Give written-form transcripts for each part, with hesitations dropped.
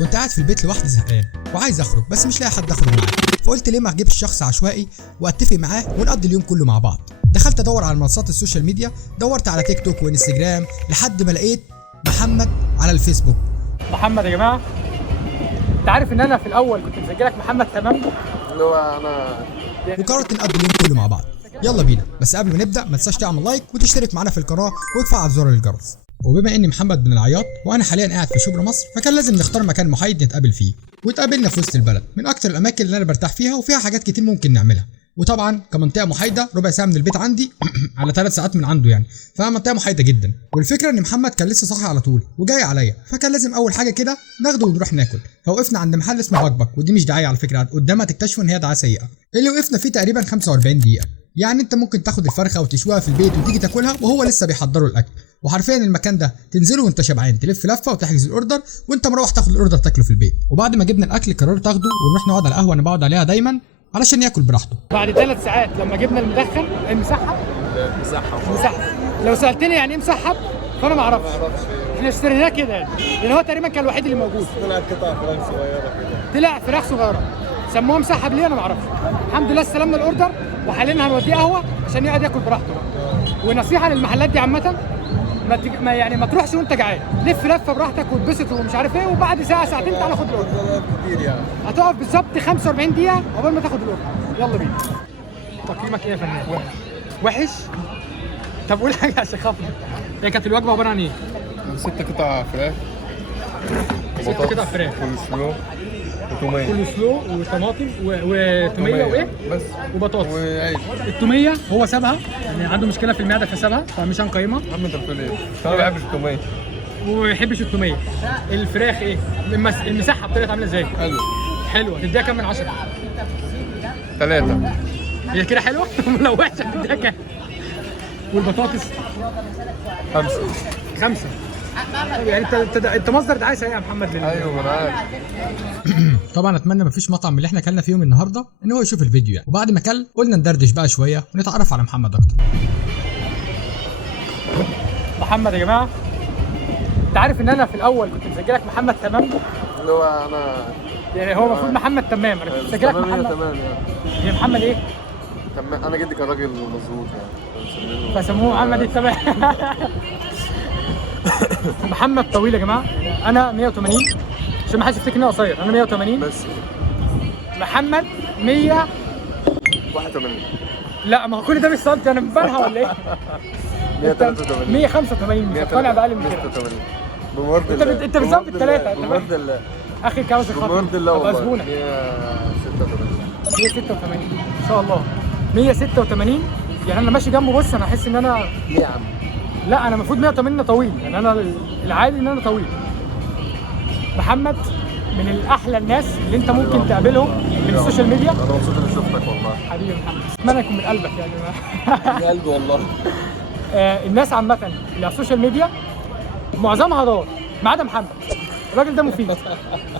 كنت قاعد في البيت لوحدي زهقان وعايز اخرج بس مش لاقي حد اخرج معاه، فقلت ليه ما اجيبش شخص عشوائي واتفق معاه ونقضي اليوم كله مع بعض. دخلت ادور على منصات السوشيال ميديا، دورت على تيك توك وانستجرام لحد ما لقيت محمد على الفيسبوك. محمد يا جماعه، انت عارف ان انا في الاول كنت مسجلك محمد تمام، اللي هو انا وقررت نقضي اليوم كله مع بعض. يلا بينا، بس قبل ما نبدا ما تنساش تعمل لايك وتشترك معانا في القناه وتفعل زر الجرس. وبما اني محمد من العياط وانا حاليا قاعد في شبرا مصر، فكان لازم نختار مكان محايد نتقابل فيه، واتقابلنا في وسط البلد من اكتر الاماكن اللي انا برتاح فيها وفيها حاجات كتير ممكن نعملها. وطبعا كمنطقه محايده ربع ساعه من البيت عندي على 3 ساعات من عنده يعني، فمنطقه محايده جدا. والفكره ان محمد كان لسه صاحي على طول وجاي عليا، فكان لازم اول حاجه كده ناخده ونروح ناكل. فوقفنا عند محل اسمه بكبك، ودي مش دعايه على فكره، قدامها تكتشفوا ان هي دعايه سيئه. اللي وقفنا فيه تقريبا 45 دقيقه، يعني انت ممكن تاخد الفرخه وتشويها في البيت وتيجي تاكلها وهو لسه بيحضروا الاكل. وحرفيا المكان ده تنزله وانت شبعان، تلف لفه وتحجز الاوردر وانت مروح تاخد الاوردر تاكله في البيت. وبعد ما جبنا الاكل قررت اخده ونروح نقعد على القهوه اللي بقعد عليها دايما علشان ياكل براحته. بعد 3 ساعات لما جبنا المدخن المسحب لو سالتني يعني ايه مسحب فانا ما اعرفش، احنا اشتريناه كده يعني، لان هو تقريبا كان الوحيد اللي موجود. طلع قطع فراخ صغيره كده، طلع فراخ صغيره سموها مسحب ليه انا ما اعرفش. الحمد لله استلمنا الاوردر وحاليا هنوديه قهوه عشان يقعد ياكل براحته. ونصيحه للمحلات دي عامه، ما تروحش وانت جعان، لف لفه براحتك واتبسط ومش عارف ايه، وبعد ساعه ساعتين تعالى خد الاوردر. كتير يعني هتقف بالظبط 45 دقيقه قبل ما تاخد الاوردر. يلا بينا. تقييمك ايه يا فنان؟ وحش؟ طب قول حاجه عشان خاطري. هي كانت الوجبه عباره عن ايه؟ 6 قطع فراخ، 6 قطع فراخ، كولسلو وتوميه، كل سلو وطماطم وتوميه وايه؟ بس وبطاطس وعيش. التوميه هو سابها، يعني عنده مشكله في المعده فسابها، فمش هنقيمها. يا عم انت بتقول ايه؟ انا ما بحبش التوميه. وما بيحبش التوميه. الفراخ ايه؟ المساحه بطريقه عامله ازاي؟ حلوه. تديها كام من 10؟ 3. هي كده حلوه؟ لو وحشه تديها كام؟ والبطاطس 5. يعني انت مصدر دعايه سيئه يا محمد ايوه ما انا عارف. طبعا اتمنى مفيش مطعم من اللي احنا اكلنا فيهم النهارده ان هو يشوف الفيديو يعني. وبعد ما كل قلنا ندردش بقى شويه ونتعرف على محمد اكتر. محمد يا جماعه، انت عارف ان انا في الاول كنت مسجلك محمد تمام، اللي هو انا يعني هو المفروض محمد تمام، انا كنت مسجلك محمد تمام يعني. يا محمد ايه؟ تمام. انا جدي كان راجل مظبوط يعني، فسموه محمد التمام. محمد طويل يا جماعه، انا 180 عشان ما حدش يفتكر ان انا قصير، انا 180 بس. محمد 100 81. لا ما هو كل ده مش سنتي، انا مبالغه ولا ايه؟ 183. 185 مش طالع باقل من كده. 183 بمرض الله. انت بالظبط الثلاثه. بمرض الله. اخي كاوز الخط بمرض الله والله. زبونك 186 ان شاء الله. 186 يعني انا ماشي جنبه، بص انا احس ان انا ليه يا عم؟ لا انا المفروض 180 طويل، يعني انا العادي ان انا طويل. محمد من الاحلى الناس اللي انت ممكن تقابلهم من السوشيال ميديا. انا مبسوط اني شفتك والله حبيبي محمد، اتمنى يكون من قلبك يعني. من قلبي والله. الناس عامه اللي على السوشيال ميديا معظمها دار ما عدا محمد. الراجل ده مفيد،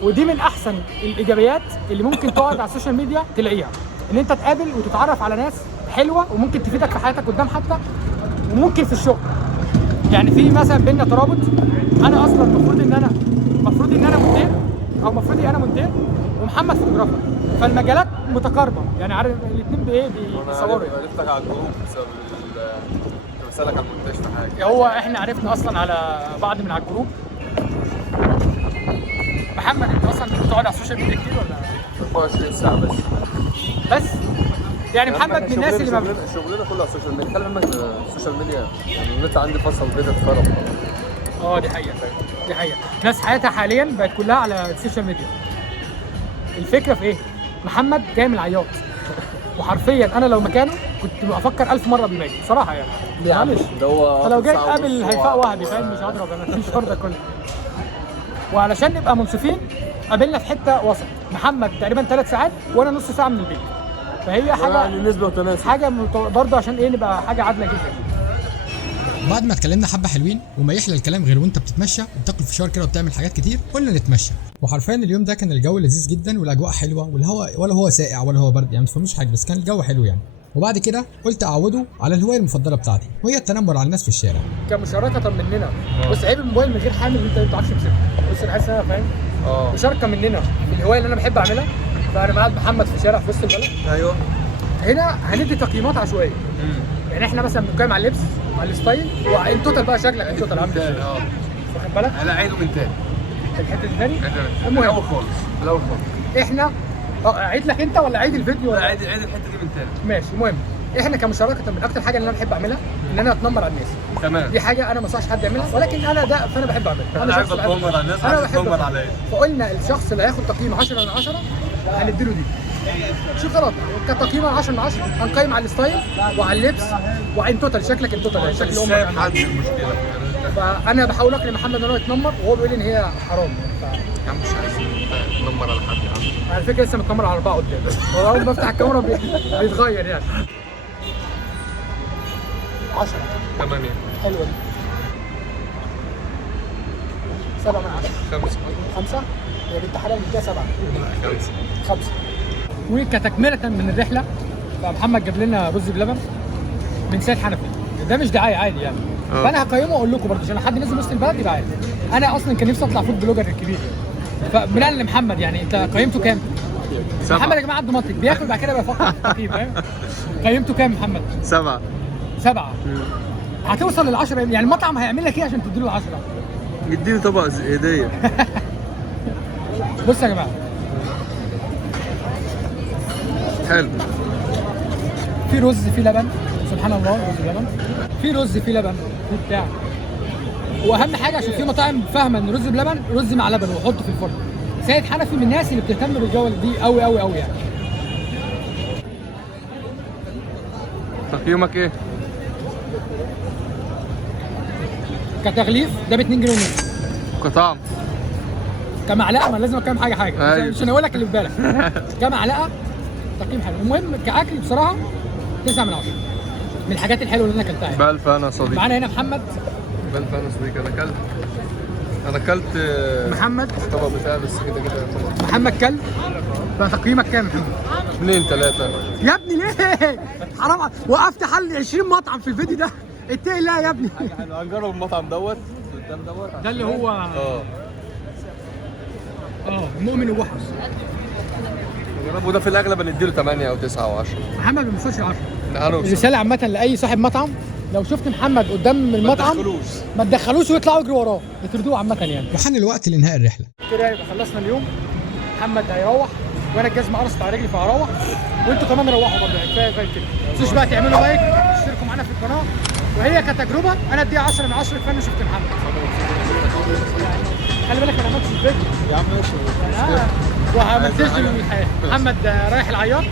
ودي من احسن الايجابيات اللي ممكن تقعد على السوشيال ميديا تلاقيها، ان انت تقابل وتتعرف على ناس حلوه وممكن تفيدك في حياتك قدام حتى، وممكن في الشغل. يعني في مثلا بينا ترابط، انا اصلا المفروض ان انا مونتير، او المفروض انا مونتير ومحمد فوتوغرافر، فالمجالات متقاربه يعني، عارف الاثنين بايه بيصوروا. انا عرفتك على الجروب بسبب كنت بسالك على المونتاج في حاجه. هو احنا عرفنا اصلا على بعض من على الجروب. محمد انت اصلا بتقعد على السوشيال ميديا كتير ولا 24 ساعه بس يعني محمد من الناس اللي شغلنا كله على السوشيال ميديا. خلي بالك السوشيال ميديا يعني النت عندي فصل بيضة اتخرب. دي حقيقه ناس حياتها حاليا بقت كلها على السوشيال ميديا. الفكره في ايه؟ محمد جاي من العياط، وحرفيا انا لو مكانه كنت بفكر 1000 مره قبل ما اجي بصراحه يعني. معلش ده هو فلو جاي تقابل هيفاء وهبي فاهم، مش هضرب انا في الشهر ده كله. وعلشان نبقى منصفين قابلنا في حته وسط، محمد تقريبا 3 ساعات وانا نص ساعه من البيت، فهي حاجه يعني نسبه وتناسب، حاجه برضه عشان ايه نبقى حاجه عادله جدا. بعد ما اتكلمنا حبه حلوين وما يحلى الكلام غير وانت بتتمشى وبتاكل فشار كده وبتعمل حاجات كتير، قلنا نتمشى. وحرفيا اليوم ده كان الجو لذيذ جدا والاجواء حلوه، والهواء ولا هو ساقع ولا هو برد يعني، ما تفهموش حاجه، بس كان الجو حلو يعني. وبعد كده قلت اعوده على الهوايه المفضله بتاعتي، وهي التنمر على الناس في الشارع. كمشاركه مننا. بص عيب الموبايل من غير حامل ان انت ما بتعرفش تمسكه. بص انا حاسس ان انا فاهم مشاركه مننا في الهوايه اللي انا بحب اعملها. فانا معاد محمد في شارع في وسط البلد. ايوه. هنا هندي تقييمات عشوائيه. يعني احنا مثلا بنقيم على اللبس وعلى الستايل وان توتال بقى شكلك ان توتال عامل ازاي. واخد بالك؟ لا عيده من تاني. الحته دي تاني؟ المهم الاول خالص. الاول خالص. احنا اعيد لك انت ولا عيد الفيديو ولا؟ لا عيد الحته دي من تاني. ماشي. المهم احنا كمشاركه من اكتر حاجه اللي انا بحب اعملها ان انا اتنمر على الناس. تمام. دي حاجه انا ما انصحش حد يعملها ولكن انا ده فانا بحب اعملها. انا عايز اتنمر على الناس، عايز اتنمر عليا. فقلنا الشخص اللي هياخد تقييم 10 من 10 هنديله دي. شوف غلط كتقييم 10 من 10 هنقيم على الستايل وعلى اللبس وعين توتال شكلك ان توتال يعني شكل امك. سايب حد المشكله. فانا بحاول اقنع محمد ان هو يتنمر وهو بيقول لي ان هي حرام. يا عم مش عايز تنمر على حد يا عم. على فكره لسه متنمر على 4 قدام. هو اول ما بفتح الكاميرا بيتغير يعني. 10 8 حلوه دي. 7 من 10. 5 هي بنت حلال مديها 7. 5 وكتكمله من الرحله فمحمد جاب لنا رز بلبن من سيد حنفي. ده مش دعايه عادي يعني. فانا هقيمه واقول لكم برضه عشان حد نزل وسط البلد يبقى عارف. انا اصلا كان نفسي اطلع فود بلوجر الكبير. فبناء لمحمد يعني انت قيمته كام؟ محمد يا جماعه عنده منطق بياكل بعد كده بيفكر في التقييم فاهم؟ قيمته كام محمد؟ 7. 7 هتوصل لل10 يعني المطعم هيعمل لك ايه عشان تديله 10؟ اديني طبق هديه. بصوا يا جماعه حلو. في رز في لبن سبحان الله. رز لبن في رز في لبن في بتاع. واهم حاجه عشان في مطاعم فاهمه ان رز بلبن رز مع لبن وحطه في الفرن. سيد حنفي من الناس اللي بتهتم بالجوله دي قوي قوي قوي يعني. تقييمك ايه؟ كتغليف ده ب 2 جنيه ونص. كطعم. كمعلقه ما لازم اقيم حاجه أيوة. مش هقول لك اللي في بالك. كمعلقه تقييم حلو. المهم كاكل بصراحه 9 من 10 من الحاجات الحلوه اللي انا اكلتها. بألف انا يا صديقي. معانا هنا محمد. بألف انا يا صديقي. انا اكلت محمد الطبق بتاعي بس كده يعتبر. محمد كل. فتقييمك كام يا محمد؟ 2 3. يا ابني ليه؟ حرام وقفت حل 20 مطعم في الفيديو ده. اتقي الله يا ابني. هنجرب المطعم دوت قدام دوت. ده اللي هو مؤمن ووحش. نجربه ده في الاغلب هنديله 8 او 9 او 10. محمد ما بيوصلش 10. هنوصل. رساله عامه لاي صاحب مطعم لو شفت محمد قدام المطعم ما تدخلوش ويطلعوا يجروا وراه يطردوه عامه يعني. وحان الوقت لانهاء الرحله. كده يبقى خلصنا اليوم. محمد هيروح وانا الجزمه قرصت على رجلي فهروح وانتوا كمان روحوا برضه يعني كفايه كده. ما تنسوش بقى تعملوا لايك وتشتركوا معانا في القناه. وهي كتجربه انا اديها 10 من 10 كفايه اني شفت محمد. خلي بالك ما عملتش الفيديو يا عم ماشي. وهمنتج الحياه. محمد رايح العياط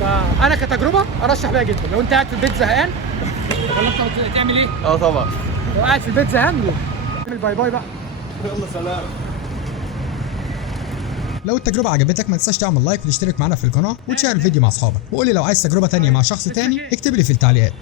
فانا كتجربه ارشح بيها جدا. لو انت قاعد في البيت زهقان ولا انت تعمل ايه؟ طبعا. لو قاعد في البيت زهقان روح اعمل باي باي بقى. يلا سلام. لو التجربة عجبتك ما تنساش تعمل لايك وتشترك معانا في القناة وتشير الفيديو مع اصحابك. وقولي لو عايز تجربة تانية مع شخص تاني اكتب لي في التعليقات.